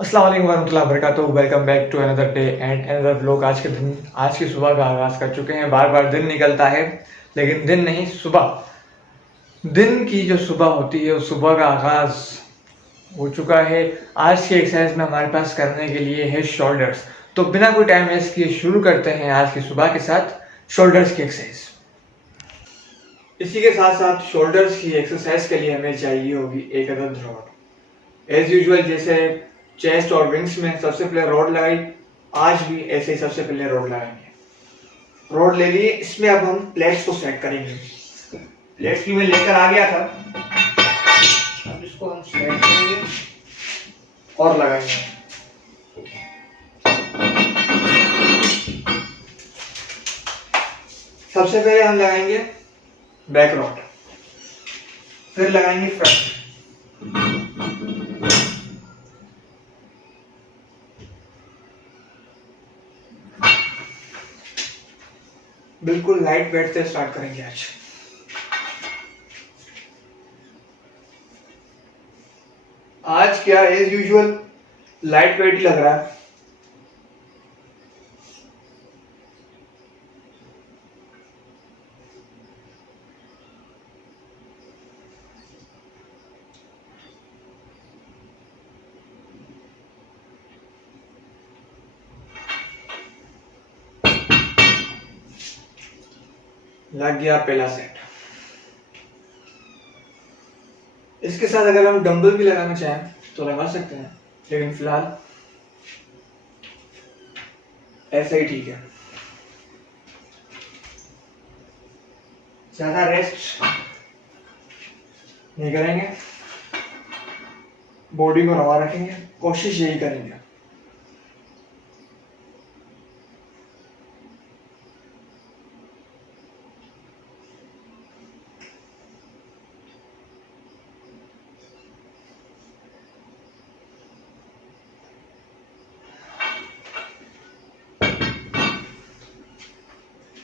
अस्सलाम वालेकुम warahmatullahi wabarakatuh। Welcome back to another day and another vlog. आज की सुबह का आगाज कर चुके हैं। बार बार दिन निकलता है लेकिन दिन नहीं, सुबह। दिन की जो सुबह होती है उस सुबह का आगाज हो चुका है। आज की एक्सरसाइज में हमारे पास करने के लिए है शोल्डर्स। तो बिना कोई टाइम वेस्ट किए शुरू करते हैं आज की सुबह के साथ शोल्डर्स की एक्सरसाइज। इसी के साथ साथ शोल्डर्स की एक्सरसाइज के लिए हमें चाहिए होगी एक अदद रॉड। एज यूजुअल जैसे चेस्ट और विंग्स में सबसे पहले रॉड लगाई, आज भी ऐसे ही सबसे पहले रॉड लगाएंगे। रॉड ले लिए, इसमें अब हम प्लेट्स को सेट करेंगे। प्लेट्स भी मैं लेकर आ गया था, अब इसको हम सेट करेंगे और लगाएंगे। सबसे पहले हम लगाएंगे बैक रॉड, फिर लगाएंगे फ्रंट, बिल्कुल लाइट वेट से स्टार्ट करेंगे आज। आज क्या एज यूजुअल लाइट वेट ही लग रहा है। लग गया पहला सेट। इसके साथ अगर हम डंबल भी लगाना चाहें तो लगा सकते हैं, लेकिन फिलहाल ऐसा ही ठीक है। ज्यादा रेस्ट नहीं करेंगे, बॉडी को रवा रखेंगे, कोशिश यही करेंगे।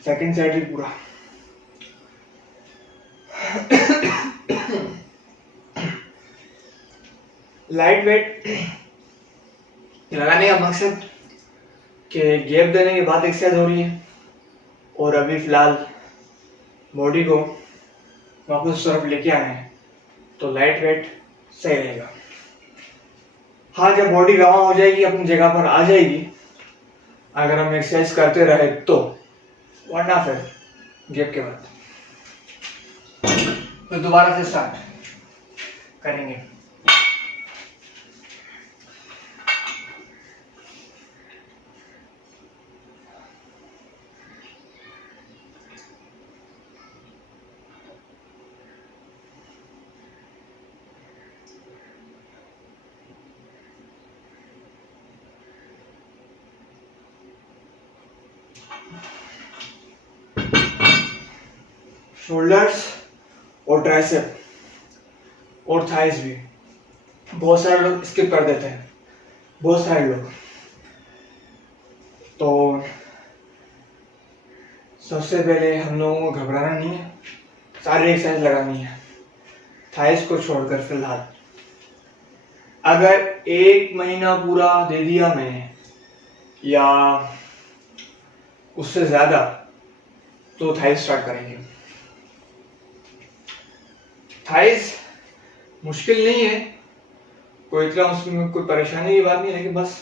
सेकंड साइड भी पूरा। लाइट वेट लगाने का मकसद कि गैप देने के बाद एक्सरसाइज हो रही है और अभी फिलहाल बॉडी को वापस उस तरफ लेके आना है, तो लाइट वेट सही रहेगा। हाँ, जब बॉडी रवा हो जाएगी, अपनी जगह पर आ जाएगी, अगर हम एक्सरसाइज करते रहे तो, वरना फिर गैप के बाद तो दोबारा से स्टार्ट करेंगे। शोल्डर्स और ट्राइसेप और थाइस भी बहुत सारे लोग स्किप कर देते हैं, बहुत सारे लोग। तो सबसे पहले हम लोगों को घबराना नहीं है, सारी एक्सरसाइज लगानी है थाइस को छोड़कर। फिलहाल अगर 1 महीना पूरा दे दिया मैंने या उससे ज्यादा, तो थाइस स्टार्ट करेंगे। थाइस मुश्किल नहीं है, कोई इतना उसमें कोई परेशानी की बात नहीं है, लेकिन बस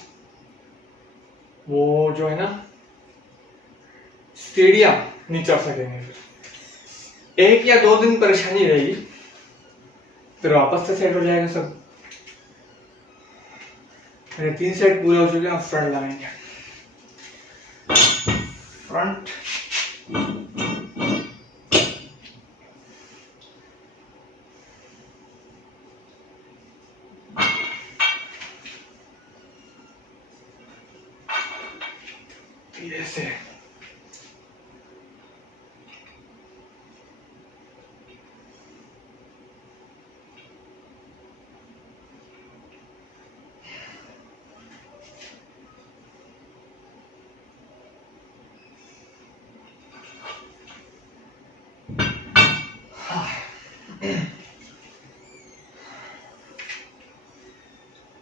वो जो है ना, स्टेडियम नहीं चढ़ सकेंगे। फिर 1 या 2 दिन परेशानी रहेगी, फिर वापस से सेट हो जाएगा सब। मेरे 3 सेट पूरे हो चुके हैं, फ्रंट लगाएंगे। फ्रंट धीरे से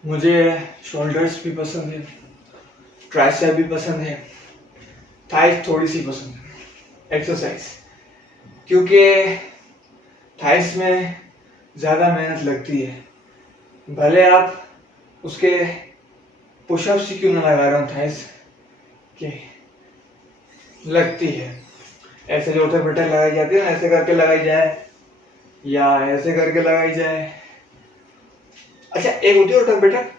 मुझे शोल्डर्स भी पसंद है, ट्राइसेप भी पसंद है, थाइस थोड़ी सी पसंद है एक्सरसाइज, क्योंकि थाइस में ज़्यादा मेहनत लगती है। भले आप उसके पुशअप्स ही क्यों ना लगा रहा हूँ, थाइस के लगती है। ऐसे जो उठक बैठक लगाई जाती है ना, ऐसे करके लगाई जाए या ऐसे करके लगाई जाए। अच्छा, एक होती है उठक बैठक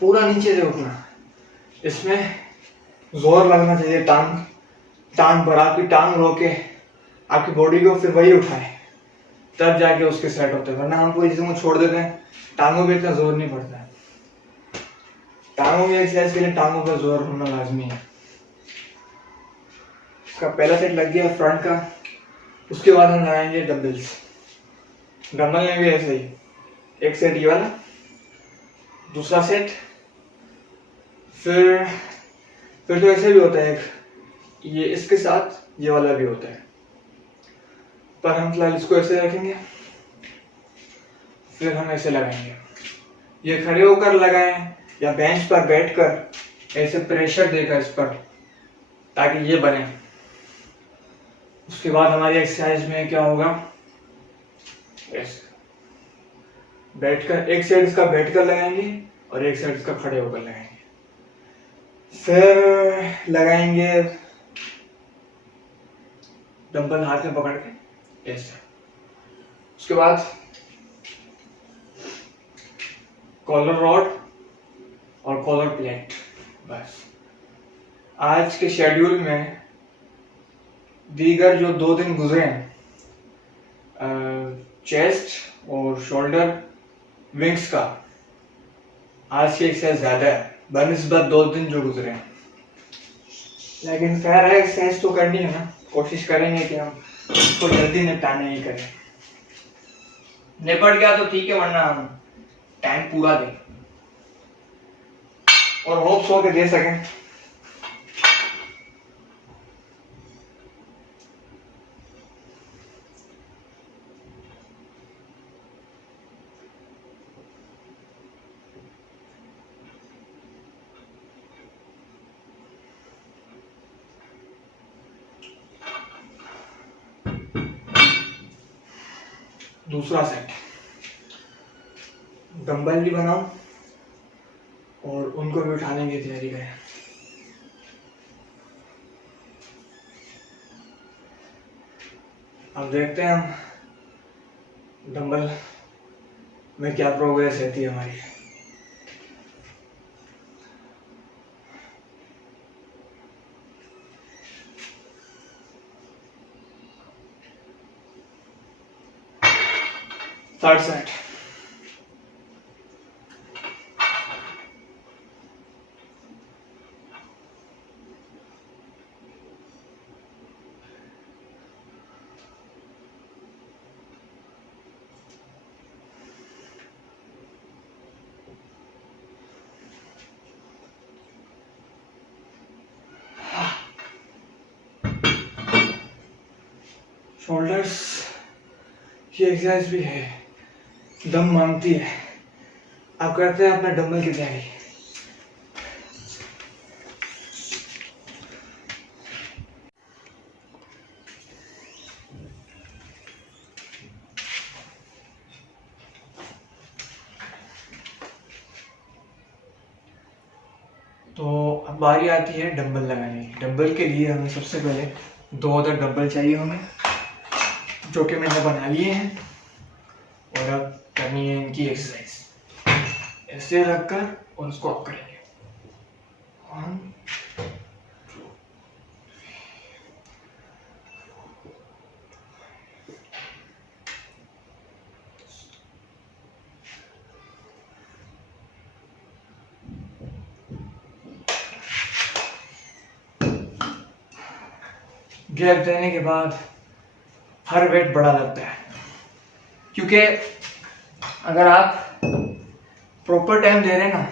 पूरा नीचे से उठना, इसमें जोर लगना चाहिए, टांग पर आपकी टांग रोके आपकी बॉडी को फिर वही उठाए, तब जाके उसके सेट होते हैं। वरना हम पूरी चीजों को छोड़ देते हैं, टांगों पे इतना जोर नहीं पड़ता है। टांगों की एक्सरसाइज के लिए टांगों पर जोर होना लाजमी है। इसका पहला सेट लग गया फ्रंट का, उसके बाद हम लगाएंगे डंबल्स। डंबल में भी ऐसे ही, एक सेट ये वाला, दूसरा सेट, फिर तो ऐसे भी होता है एक, ये इसके साथ ये वाला भी होता है, पर हम फिलहाल इसको ऐसे रखेंगे, फिर हम ऐसे लगाएंगे। ये खड़े होकर लगाएं या बेंच पर बैठकर ऐसे प्रेशर देकर इस पर, ताकि ये बने। उसके बाद हमारी एक्सरसाइज में क्या होगा, ऐसे बैठकर, एक साइड इसका बैठकर लगाएंगे और एक साइड इसका खड़े होकर लगाएंगे। फिर लगाएंगे डंबल हाथ में पकड़ के ऐसे। उसके बाद कॉलर रॉड और कॉलर प्लेट। बस आज के शेड्यूल में दीगर जो 2 दिन गुजरे हैं, चेस्ट और शोल्डर विंग्स का, आज की एक्सरसाइज ज्यादा है बनिस्बत 2 दिन जो गुजरे हैं। लेकिन खैर है, एक्सरसाइज तो करनी है ना, कोशिश करेंगे कि हम इसको जल्दी निपटाने ही करें। निपट गया तो ठीक है, वरना हम टाइम पूरा दें और होप्स हो के दे सकें। दूसरा सेट, डंबल भी बनाओ और उनको भी उठाने की तैयारी करें। अब देखते हैं हम डंबल में क्या प्रोग्रेस रहती है हमारी। थर्ड सेट, शोल्डर्स की एक्सरसाइज भी है, दम मांगती है। आप करते हैं अपना डंबल की तैयारी। तो अब बारी आती है डंबल लगाने की। डंबल के लिए हमें सबसे पहले 2 अदर डंबल चाहिए हमें, जो कि मैंने बना लिए हैं, और अब करनी है इनकी एक्सरसाइज। ऐसे रखकर और उसको अप करेंगे। 1 2 गैप देने के बाद हर वेट बड़ा लगता है, क्योंकि अगर आप प्रॉपर टाइम दे रहे हैं ना,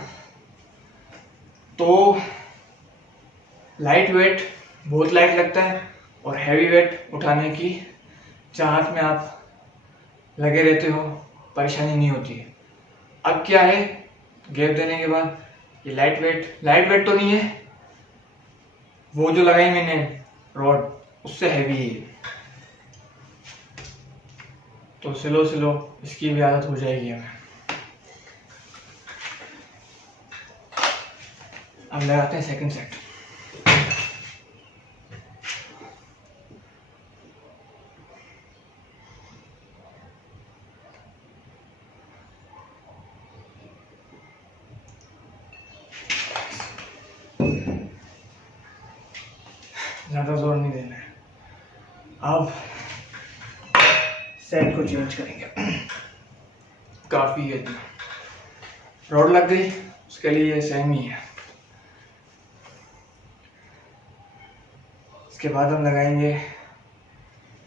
तो लाइट वेट बहुत लाइट लगता है और हैवी वेट उठाने की चाहत में आप लगे रहते हो, परेशानी नहीं होती है। अब क्या है गैप देने के बाद ये लाइट वेट तो नहीं है, वो जो लगाई मैंने रॉड उससे हैवी है, तो स्लो इसकी भी आदत हो जाएगी हमें। अब लगाते हैं सेकंड सेट। ज़्यादा जोर नहीं देना है। अब सेट को चेंज करेंगे। काफ़ी है, रॉड लग गई, उसके लिए सेम ही है। इसके बाद हम लगाएंगे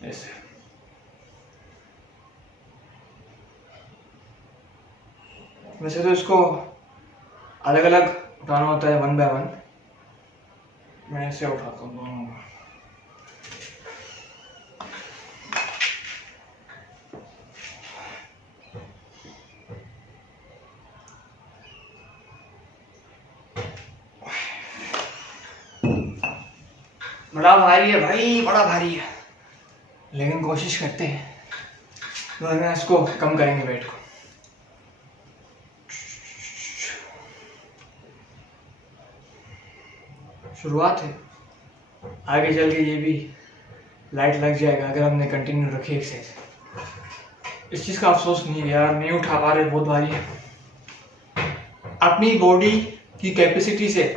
ऐसे। वैसे तो इसको अलग अलग उठाना होता है 1 बाय 1, मैं ऐसे उठाता हूँ दोनों को। बड़ा भारी है भाई, बड़ा भारी है, लेकिन कोशिश करते हैं। तो इसको कम करेंगे वेट को। शुरुआत है, आगे चल के ये भी लाइट लग जाएगा अगर हमने कंटिन्यू रखी एक्सरसाइज। इस चीज़ का अफसोस नहीं है यार, नहीं उठा पा रहे, बहुत भारी है। अपनी बॉडी की कैपेसिटी से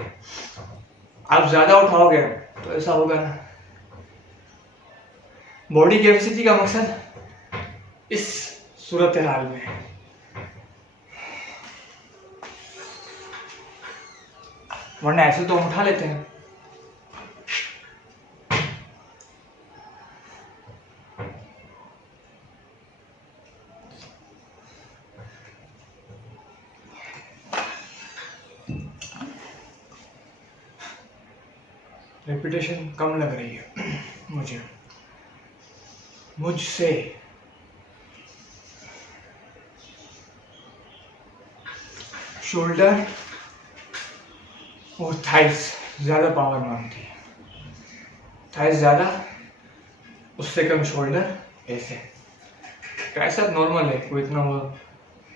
आप ज़्यादा उठाओगे तो ऐसा होगा ना। बॉडी कैपेसिटी का मकसद इस सूरत हाल में, वरना ऐसे तो हम उठा लेते हैं। रेपिटेशन कम लग रही है मुझसे। शोल्डर और थाइस ज़्यादा पावर मांगती है, थाइस ज़्यादा, उससे कम शोल्डर। ऐसे ट्राइसेप नॉर्मल है, कोई इतना वो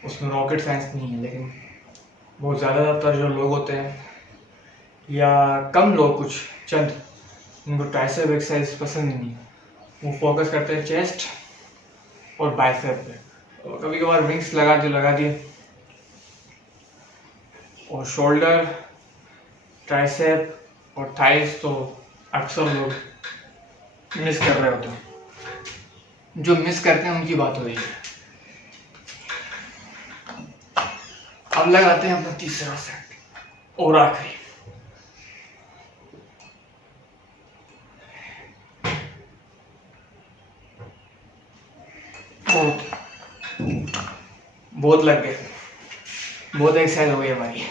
उसमें रॉकेट साइंस नहीं है, लेकिन बहुत ज़्यादातर जो लोग होते हैं या कम लोग, कुछ चंद, उनको ट्राइसेप एक्सरसाइज पसंद नहीं, वो फोकस करते हैं चेस्ट और बाइसेप पे, और कभी कभार विंग्स लगा दिए। और शोल्डर, ट्राइसेप और थाइस तो अक्सर लोग मिस कर रहे होते हैं। जो मिस करते हैं उनकी बात हो रही है। अब लगाते हैं अपना तीसरा सेट और आखिरी। बहुत लग गए, बहुत एक्सरसाइज हो गई हमारी।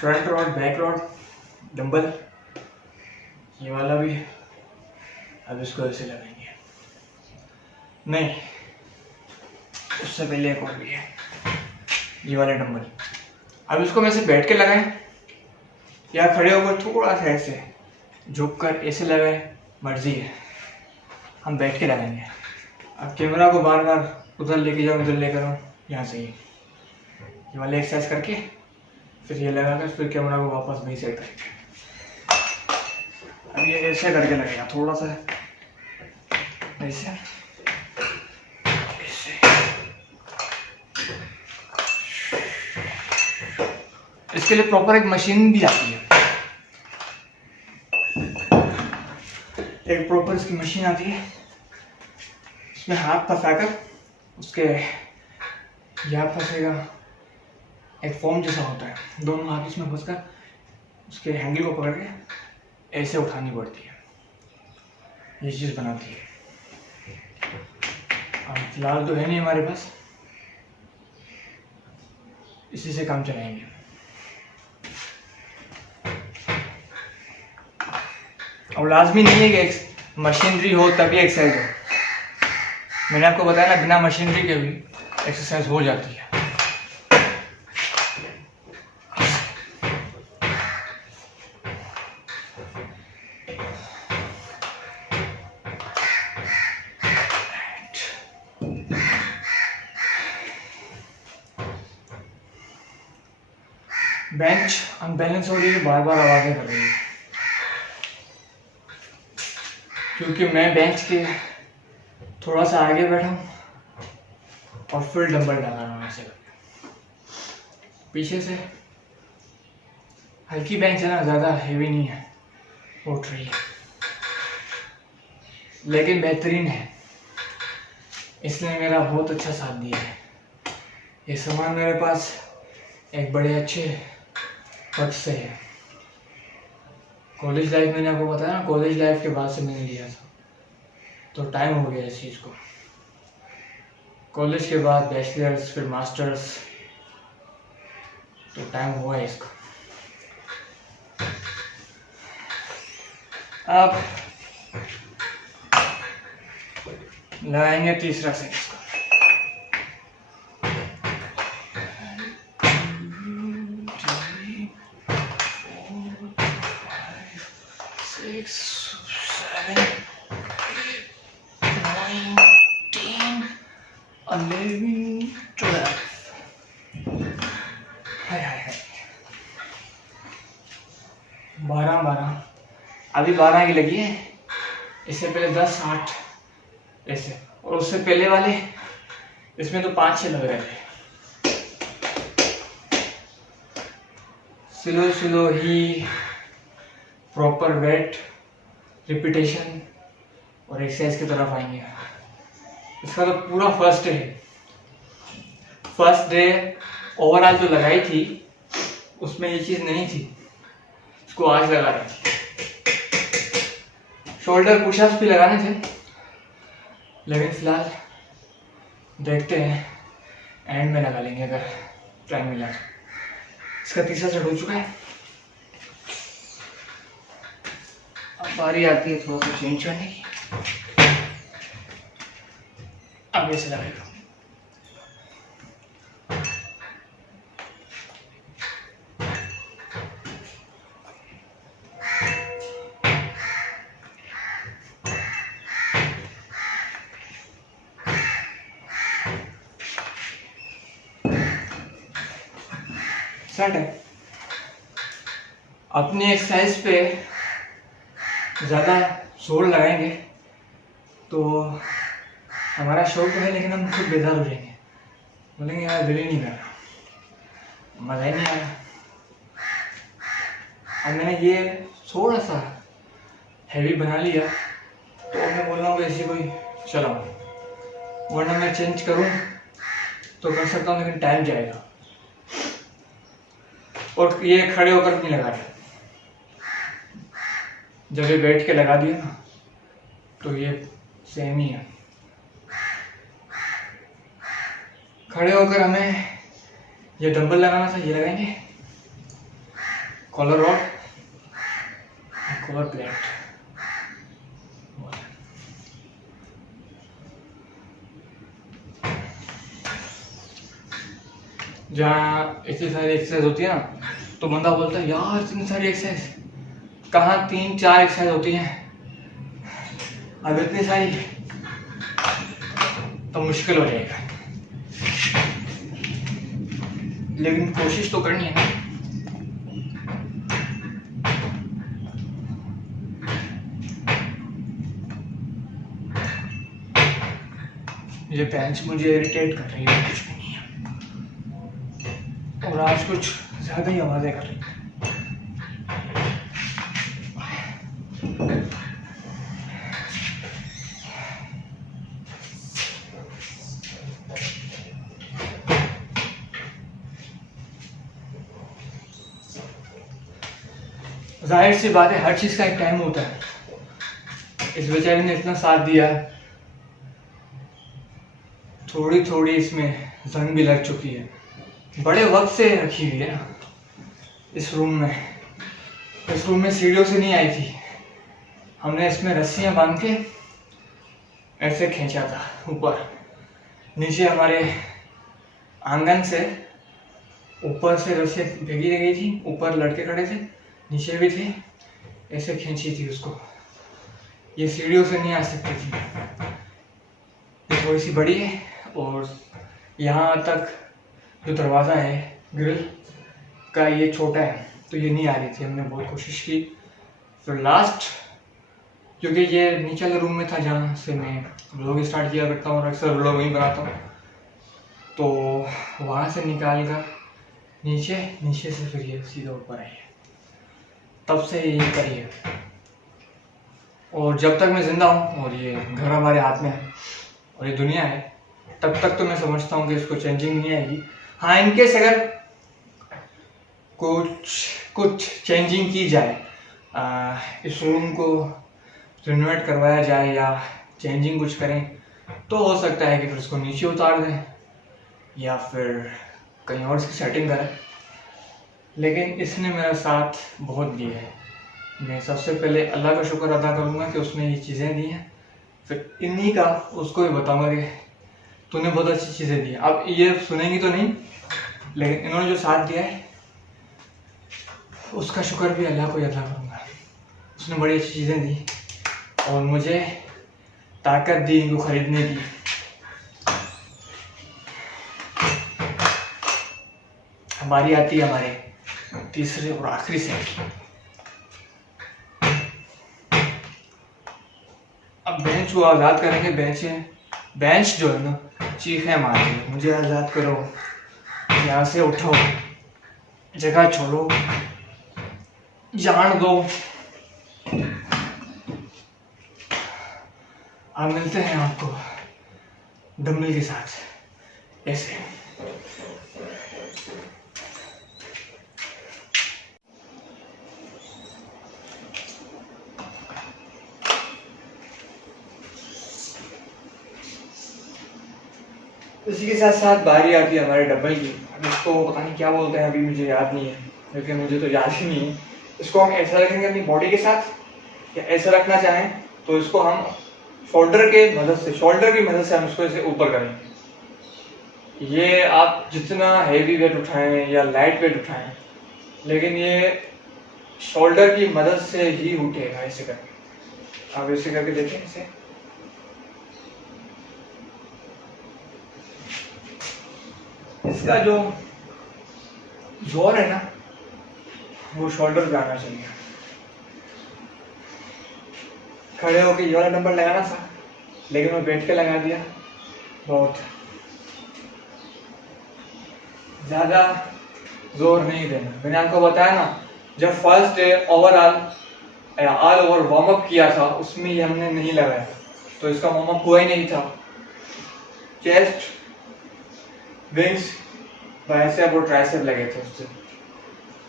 Front rod, back rod, dumbbell, ये वाला भी। अब इसको ऐसे लगाएंगे, नहीं उससे पहले एक और भी है, ये वाले डंबल। अब इसको मैं ऐसे बैठ के लगाएं या खड़े होकर थोड़ा सा ऐसे झुक कर ऐसे लगाएं, मर्जी है। हम बैठ के लगाएंगे। अब कैमरा को बार बार उधर लेके जाओ, उधर लेकर आओ, यहाँ से ये वाले एक्सरसाइज करके फिर ये लगाकर फिर कैमरा को वापस वहीं सेट करेंगे। अब ये ऐसे करके लगेगा, थोड़ा सा ऐसे ऐसे। इसके लिए प्रॉपर एक मशीन भी आती है, एक प्रॉपर इसकी मशीन आती है। इसमें हाथ फंसाकर उसके यहाँ फंसेगा एक फॉर्म जैसा होता है, दोनों हाथ इसमें फंसकर उसके हैंडल को पकड़ के ऐसे उठानी पड़ती है, ये चीज़ बनाती है। अब फिलहाल तो है नहीं हमारे पास, इसी से काम चलाएंगे। और लाजमी नहीं है कि मशीनरी हो तभी एक्सरसाइज हो। मैंने आपको बताया ना, बिना मशीनरी के भी एक्सरसाइज हो जाती है। बेंच अनबैलेंस हो रही है, बार बार आवाजें कर रही है, क्योंकि मैं बेंच के थोड़ा सा आगे बैठा हूँ और फुल डंबल डाला रहा हूँ ऐसे करके। पीछे से हल्की बेंच है ना, ज़्यादा हेवी नहीं है, उठ रही है, लेकिन बेहतरीन है। इसने मेरा बहुत अच्छा साथ दिया है। ये सामान मेरे पास एक बड़े अच्छे वक्त से है। कॉलेज लाइफ मैंने आपको बताया ना, कॉलेज लाइफ के बाद से मैंने लिया था, तो टाइम हो गया इस चीज़ को। कॉलेज के बाद बैचलर्स, फिर मास्टर्स, तो टाइम हुआ है इसका। अब लगाएंगे तीसरा सेट इसका। बारह अभी 12 की लगी है, इससे पहले 10, 8 ऐसे, और उससे पहले वाले इसमें तो 5-6 लग रहे थे। स्लो ही प्रॉपर वेट, रिपीटेशन और एक्सरसाइज की तरफ आएंगे। इसका तो पूरा फर्स्ट डे ओवरऑल जो लगाई थी उसमें ये चीज़ नहीं थी, इसको आज लगा रही थी। शोल्डर पुशअप्स भी लगाने थे, लेकिन फिलहाल देखते हैं, एंड में लगा लेंगे अगर टाइम मिला तो। इसका तीसरा सेट हो चुका है। अब बारी आती है थोड़ा सा चेंज करने की। अब ऐसे लगेगा। सेट है। अपनी एक्सरसाइज पे ज़्यादा जोर लगाएंगे तो हमारा शौक तो है, लेकिन हम खुद बेजार हो जाएंगे, बोलेंगे यार दिल ही नहीं कर रहा, मज़ा ही नहीं आ रहा। अब मैंने ये थोड़ा सा हैवी बना लिया, तो मैं बोल रहा हूँ ऐसी कोई चलाऊँ, वरना मैं चेंज करूँ तो कर सकता हूँ, लेकिन टाइम जाएगा। और ये खड़े होकर नहीं लगा रहे, जब ये बैठ के लगा दिया ना तो ये सेम ही है। खड़े होकर हमें ये डंबल लगाना था, ये लगाएंगे, कॉलर रॉड, कॉलर प्लेट। जहाँ इतनी सारी एक्सरसाइज होती है ना, तो बंदा बोलता है यार इतनी सारी एक्सरसाइज कहाँ, 3-4 एक्सरसाइज होती हैं, अब इतनी सारी तो मुश्किल हो जाएगा, लेकिन कोशिश तो करनी है ना। ये बेंच मुझे इरिटेट कर रही है, कुछ भी नहीं है, और आज कुछ ज़्यादा ही आवाज़ें कर रही है। जाहिर सी बात है, हर चीज़ का एक टाइम होता है। इस बेचारे ने इतना साथ दिया है, थोड़ी थोड़ी इसमें जंग भी लग चुकी है, बड़े वक्त से रखी हुई है ना इस रूम में सीढ़ियों से नहीं आई थी, हमने इसमें रस्सियां बांध के ऐसे खींचा था ऊपर, नीचे हमारे आंगन से ऊपर से रस्सी भीगी गई थी, ऊपर लड़के खड़े थे, नीचे भी थे, ऐसे खींची थी उसको। ये सीढ़ियों से नहीं आ सकती थी, ये थोड़ी सी बड़ी है और यहाँ तक जो दरवाज़ा है ग्रिल का ये छोटा है, तो ये नहीं आ रही थी। हमने बहुत कोशिश की, फिर लास्ट, क्योंकि ये नीचे वाले रूम में था जहाँ से मैं व्लॉग स्टार्ट किया करता हूँ और अक्सर व्लॉग वहीं बनाता हूँ, तो वहाँ से निकाल कर नीचे से फिर ये सीधा ऊपर आई है। तब से ये करी है और जब तक मैं ज़िंदा हूँ और ये घर हमारे हाथ में है और ये दुनिया है, तब तक तो मैं समझता हूँ कि इसको चेंजिंग नहीं आएगी। हाँ, इनकेस अगर कुछ चेंजिंग की जाए, इस रूम को रिनोवेट करवाया जाए या चेंजिंग कुछ करें, तो हो सकता है कि फिर उसको नीचे उतार दें या फिर कहीं और इसकी सेटिंग करें। लेकिन इसने मेरा साथ बहुत दिया है। मैं सबसे पहले अल्लाह का शुक्र अदा करूँगा कि उसने ये चीज़ें दी हैं, फिर इन्हीं का उसको भी बताऊँगा कि तूने बहुत अच्छी चीज़ें दी। अब ये सुनेंगी तो नहीं, लेकिन इन्होंने जो साथ दिया है उसका शुक्र भी अल्लाह को अदा करूँगा। उसने बड़ी अच्छी चीज़ें दी और मुझे ताकत दी इनको खरीदने की। हमारी आती है हमारे तीसरे और आखिरी सेट की। अब बेंच को आज़ाद करेंगे। बेंच जो है ना, चीखें मार रही है, मुझे आज़ाद करो, यहाँ से उठो, जगह छोड़ो, जान दो। अब मिलते हैं आपको डम्बल के साथ ऐसे। इसी के साथ साथ बारी आती है हमारे डब्बल की। अब इसको पता नहीं क्या बोलते हैं, अभी मुझे याद नहीं है, क्योंकि मुझे तो याद ही नहीं है। इसको हम ऐसा रखेंगे अपनी बॉडी के साथ, या ऐसा रखना चाहें तो इसको हम शोल्डर की मदद से हम इसको ऐसे ऊपर करेंगे। ये आप जितना हैवी वेट उठाएं या लाइट वेट उठाएं, लेकिन ये शोल्डर की मदद से ही उठेगा। ऐसे करके आप ऐसे करके देखें इसे। इसका जो जोर है ना, वो शोल्डर पे आना चाहिए। खड़े होके ये वाला डंबल लगाना था, लेकिन मैं बैठ के लगा दिया। बहुत ज़्यादा जोर नहीं देना। मैंने आपको बताया ना, जब first day overall all over warm up किया था, उसमें ये हमने नहीं लगाया, तो इसका वार्म अप हुआ ही नहीं था। चेस्ट, विंग्स, बाइसेप और ट्राइसेप लगे थे उससे।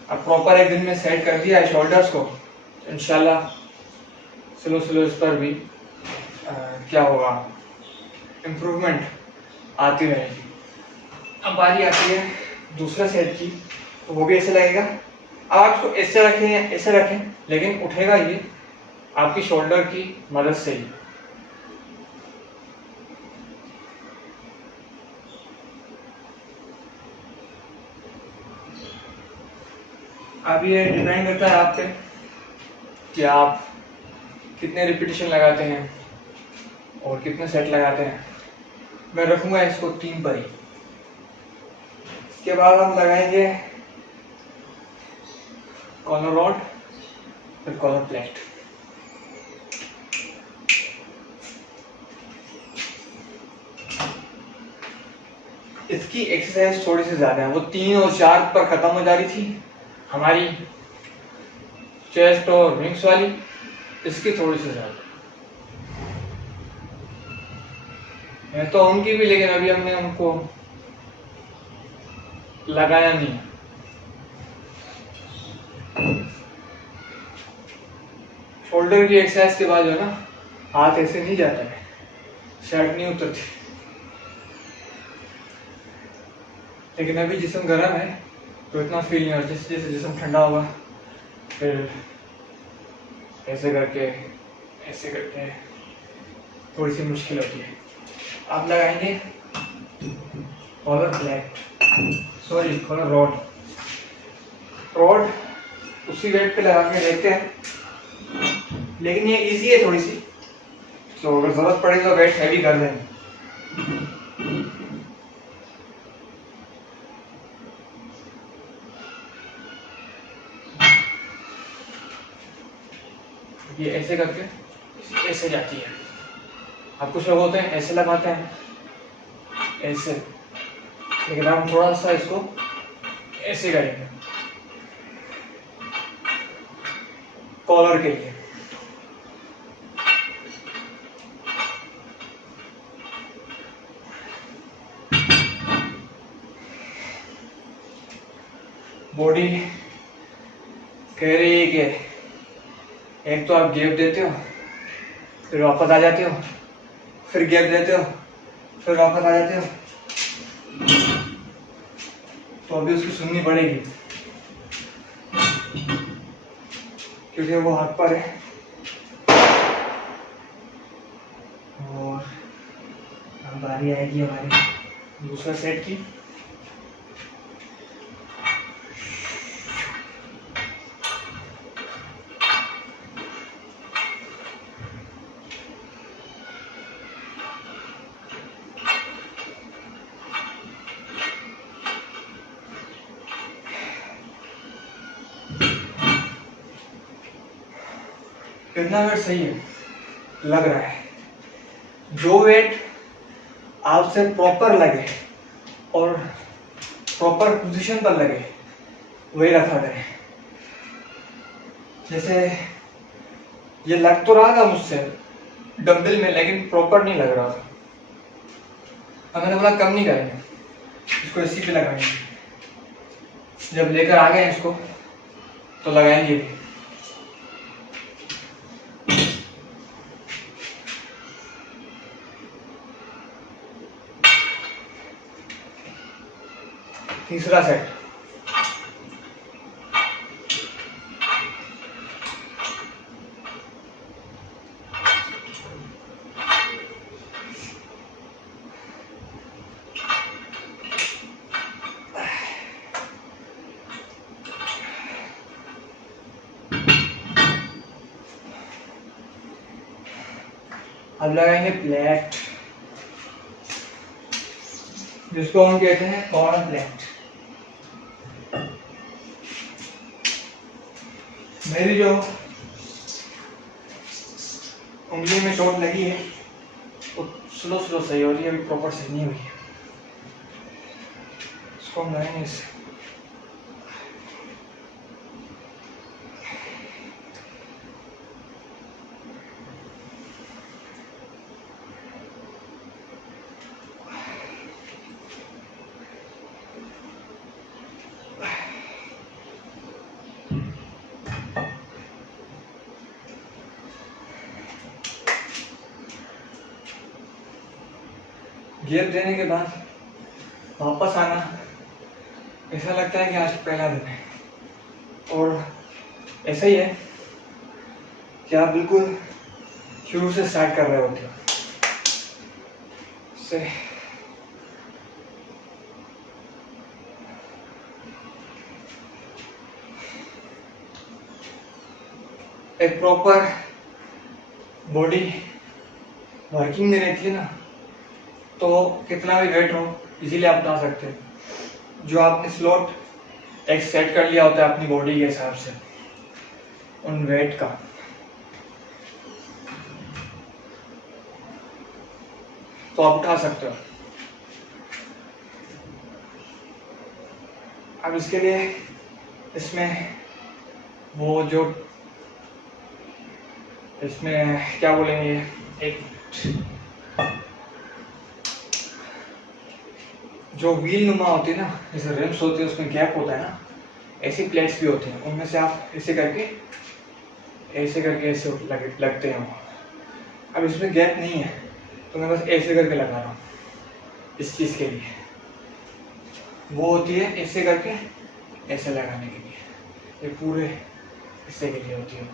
अब प्रॉपर एक दिन में सेट कर दिया है शोल्डर्स को, इंशाल्लाह स्लो इस पर भी क्या होगा, इम्प्रूवमेंट आती रहेगी। अब बारी आती है दूसरा सेट की, तो वो भी ऐसे लगेगा। अब आप इसको ऐसे रखें या ऐसे रखें, लेकिन उठेगा ये आपकी शोल्डर की मदद से ही। अब ये डिपेंड करता है आप पे कि आप कितने रिपीटेशन लगाते हैं और कितने सेट लगाते हैं। मैं रखूंगा इसको 3 पर ही। इसके बाद हम लगाएंगे कॉलर रॉड, फिर कॉलर प्लेट। इसकी एक्सरसाइज थोड़ी सी ज्यादा है, वो 3 और 4 पर खत्म हो जा रही थी हमारी चेस्ट और विंग्स वाली, इसकी थोड़ी सी ज्यादा है तो उनकी भी, लेकिन अभी हमने उनको लगाया नहीं। शोल्डर की एक्सरसाइज के बाद जो है ना, हाथ ऐसे नहीं जाता है, शर्ट नहीं उतरती। लेकिन अभी जिस्म गर्म है तो इतना फील नहीं होता। जैसे जैसे जिस्म ठंडा होगा, फिर ऐसे करके थोड़ी सी मुश्किल होती है। आप लगाएंगे collar plate, sorry collar rod. Rod उसी वेट पे लगा के देखते हैं, लेकिन ये इजी है थोड़ी सी, तो अगर जरूरत पड़े तो वेट हैवी कर देंगे। ये ऐसे करके ऐसे जाती है। अब कुछ लोग होते हैं ऐसे लगाते हैं ऐसे, लेकिन हम थोड़ा सा इसको ऐसे करेंगे कॉलर के लिए। बॉडी कह रही है कि एक तो आप गैप देते हो, फिर वापस आ जाते हो, फिर गैप देते हो, फिर वापस आ जाते हो, तो अभी उसकी सुननी पड़ेगी क्योंकि वो हाथ पर है। और अब बारी आएगी हमारी दूसरा सेट की। कितना वेट सही है लग रहा है? जो वेट आपसे प्रॉपर लगे और प्रॉपर पोजीशन पर लगे वही रखा करें। जैसे ये लग तो रहा था मुझसे डंबल में, लेकिन प्रॉपर नहीं लग रहा था। अब मैंने बोला कम नहीं करेंगे, इसको इसी पे लगाएंगे। जब लेकर आ गए इसको तो लगाएंगे भी। तीसरा सेट, अब लगाएंगे प्लेट, जिसको हम कहते हैं कॉर्नर प्लेट। मेरी जो उंगली में चोट लगी है वो स्लो स्लो सही हो रही है, अभी प्रॉपर सही नहीं हुई है। इसको हम लगाएंगे इससे। गैप देने के बाद वापस आना, ऐसा लगता है कि आज पहला दिन है। और ऐसा ही है कि आप बिल्कुल शुरू से स्टार्ट कर रहे होते हो। से एक प्रॉपर बॉडी वर्किंग में रहती है ना, तो कितना भी वेट हो इजीली आप उठा सकते हैं। जो आपने स्लॉट एक सेट कर लिया होता है अपनी बॉडी के हिसाब से उन वेट का, तो आप उठा सकते हो। अब इसके लिए इसमें वो जो इसमें क्या बोलेंगे, एक जो व्हील नुमा होती है ना, जैसे रिम्स होती है उसमें गैप होता है ना, ऐसी प्लेट्स भी होती हैं। उनमें से आप ऐसे करके ऐसे लगते हैं। अब इसमें गैप नहीं है तो मैं बस ऐसे करके लगा रहा हूँ इस चीज़ के लिए। वो होती है ऐसे करके ऐसे लगाने के लिए, ये पूरे हिस्से के लिए होती है।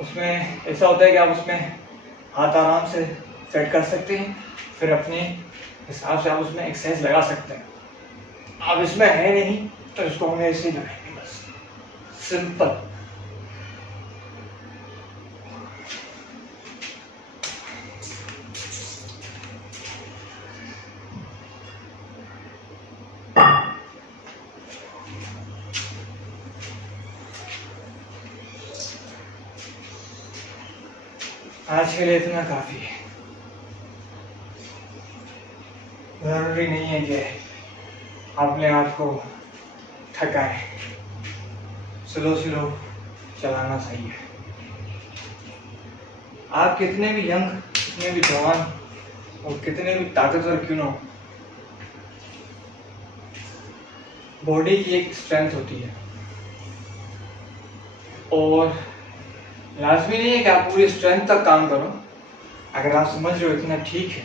उसमें ऐसा होता है कि आप उसमें हाथ आराम से सेट कर सकते हैं, फिर अपने हिसाब से आप उसमें एक्सरसाइज लगा सकते हैं। अब इसमें है नहीं तो इसको हम ऐसे ही लगाएंगे, बस सिंपल। आज के लिए इतना काफी है। जरूरी नहीं है कि अपने आप को थकाए, स्लो स्लो चलाना सही है। आप कितने भी यंग, कितने भी जवान और कितने भी ताकतवर क्यों ना हो, बॉडी की एक स्ट्रेंथ होती है और लाजमी नहीं है कि आप पूरी स्ट्रेंथ तक काम करो। अगर आप समझ रहे हो इतना ठीक है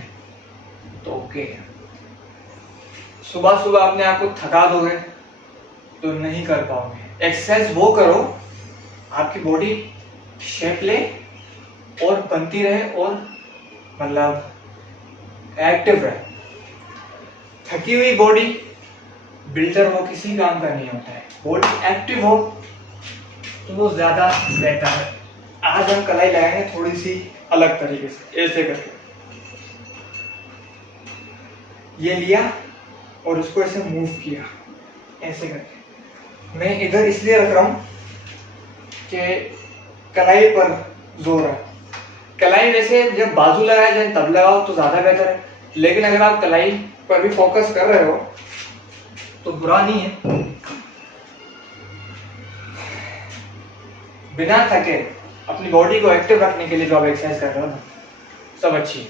तो ओके है। सुबह सुबह अपने आप को थका दोगे तो नहीं कर पाओगे। एक्सरसाइज वो करो आपकी बॉडी शेप ले और बनती रहे और मतलब एक्टिव रहे। थकी हुई बॉडी बिल्डर हो किसी काम का नहीं होता है। बॉडी एक्टिव हो तो वो ज्यादा बेहतर है। आज हम कलाई लगाएंगे थोड़ी सी अलग तरीके से, ऐसे करके ये लिया और उसको ऐसे मूव किया, ऐसे करके। मैं इधर इसलिए रख रहा हूं कि कलाई पर जोर है। कलाई वैसे जब बाजू लगाया जाए तब लगाओ तो ज्यादा बेहतर है, लेकिन अगर आप कलाई पर भी फोकस कर रहे हो तो बुरा नहीं है। बिना थके अपनी बॉडी को एक्टिव रखने के लिए जो आप एक्सरसाइज कर रहे हो ना, सब अच्छी है।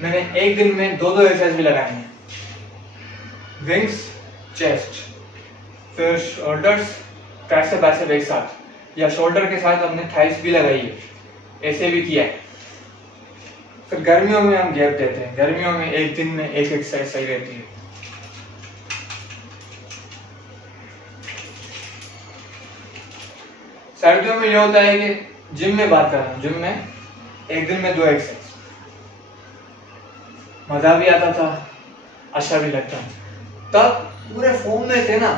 मैंने एक दिन में दो एक्सरसाइज भी लगाए हैं। विंग्स, चेस्ट, फिर शोल्डर्स, ट्राइसेप बाइसेप एक साथ, या शोल्डर के साथ हमने थाइस भी लगाई है, ऐसे भी किया है। फिर गर्मियों में हम गैप देते हैं। गर्मियों में एक दिन में एक एक्सरसाइज सही रहती है। सर्दियों में ये होता है कि जिम में बात कर रहा हूँ, जिम में एक दिन में 2 एक्सरसाइज, मजा भी आता था, अच्छा भी लगता। तब पूरे फॉर्म में थे ना,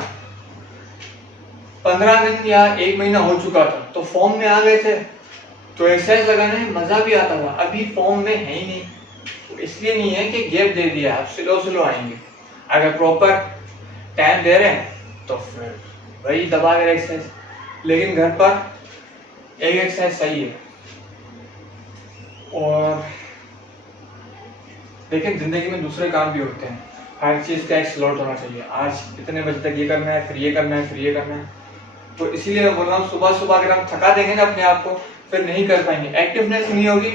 15 दिन या 1 महीना हो चुका था तो फॉर्म में आ गए थे, तो एक्सरसाइज लगाने में मजा भी आता था। अभी फॉर्म में है ही नहीं, तो इसलिए नहीं है कि गैप दे दिया, आप स्लो स्लो आएंगे। अगर प्रॉपर टाइम दे रहे हैं तो फिर वही दबा कर एक्सरसाइज, लेकिन घर पर एक एक्सरसाइज सही है। और लेकिन जिंदगी में दूसरे काम भी होते हैं, हर चीज का एक स्लॉट होना चाहिए। आज इतने बजे तक ये करना है, फिर ये करना है, फिर ये करना है। तो इसीलिए मैं बोल रहा हूँ सुबह सुबह अगर हम थका देंगे ना अपने आप को, फिर नहीं कर पाएंगे, एक्टिवनेस नहीं होगी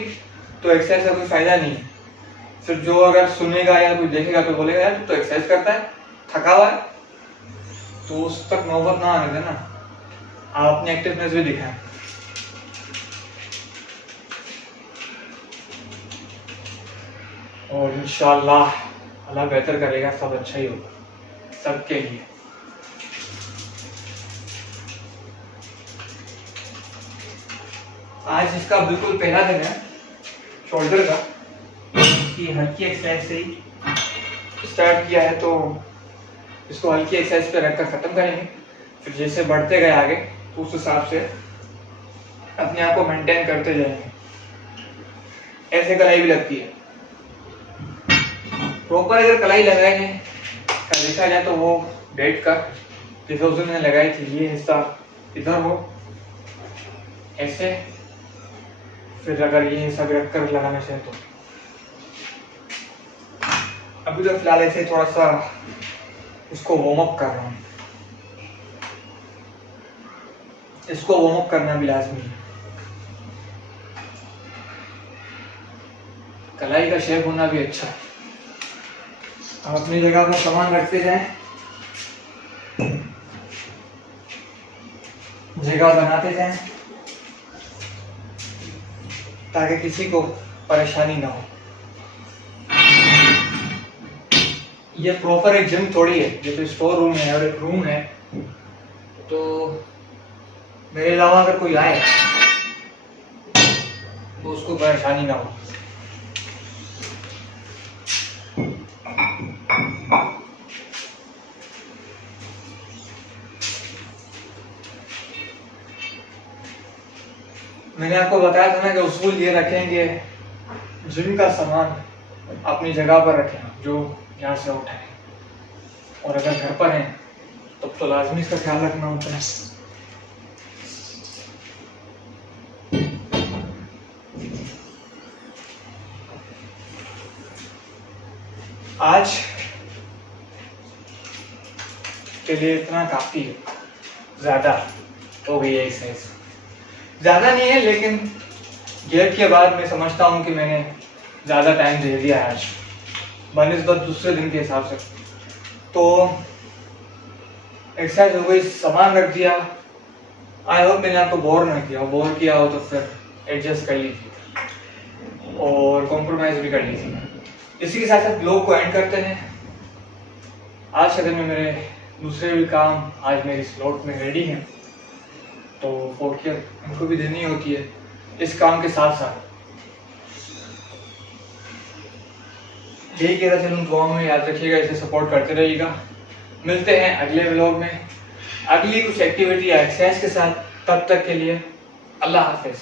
तो एक्सरसाइज का कोई फायदा नहीं है। फिर जो अगर सुनेगा या कोई देखेगा तो बोलेगा यार तू तो एक्सरसाइज करता है, थका हुआ है, तो उस तक नौबत ना आने देना। आप अपनी एक्टिवनेस भी दिखाएं। और इंशाल्लाह अल्लाह बेहतर करेगा, सब अच्छा ही होगा सबके लिए। आज इसका बिल्कुल पहला दिन है शोल्डर का, इसकी हल्की एक्सरसाइज से ही स्टार्ट किया है, तो इसको हल्की एक्सरसाइज पे रखकर खत्म करेंगे। फिर जैसे बढ़ते गए आगे तो उस हिसाब से अपने आप को मेंटेन करते जाएंगे। ऐसे कलाई भी लगती है। प्रॉपर अगर कलाई लगाएंगे का देखा जाए तो वो बैठ कर जैसे उस दिन मैंने लगाई थी, ये हिस्सा इधर हो ऐसे, फिर अगर ये हिस्सा भी रखकर लगाना चाहे तो। अभी तो फिलहाल ऐसे थोड़ा सा इसको वार्म अप कर रहा हूँ। इसको वार्म अप करना भी लाजमी है। कलाई का शेप होना भी अच्छा है। आप अपनी जगह पर सामान रखते जाएं, जगह बनाते जाएं ताकि किसी को परेशानी ना हो। ये प्रॉपर एक जिम थोड़ी है, जैसे स्टोर रूम है और एक रूम है, तो मेरे अलावा अगर कोई आए तो उसको परेशानी ना हो। मैंने आपको बताया था ना कि उसूल ये रखेंगे, जिम का सामान अपनी जगह पर रखें जो यहाँ से उठाएं, और अगर घर पर हैं तब तो लाजमी इसका ख्याल रखना होता है। आज के लिए इतना काफी है, ज्यादा हो गई है एक्सरसाइज, ज्यादा नहीं है लेकिन गैप के बाद मैं समझता हूँ कि मैंने ज़्यादा टाइम दे दिया है आज बनिस्बत दूसरे दिन के हिसाब से। तो एक्सरसाइज हो गई, सामान रख दिया। आई होप मैंने आपको बोर ना किया, बोर किया हो तो फिर एडजस्ट कर लीजिए और कॉम्प्रोमाइज़ भी कर लीजिए। इसी के साथ साथ ब्लॉग को एंड करते हैं। आज के दिन में मेरे दूसरे भी काम आज मेरी स्लॉट में रेडी हैं, तो फोर्थ इनको भी देनी होती है इस काम के साथ साथ। यही कह रहा चलूँ, दुआ में याद रखिएगा, इसे सपोर्ट करते रहिएगा। मिलते हैं अगले व्लॉग में अगली कुछ एक्टिविटी या एक्सरसाइज के साथ। तब तक के लिए अल्लाह हाफिज।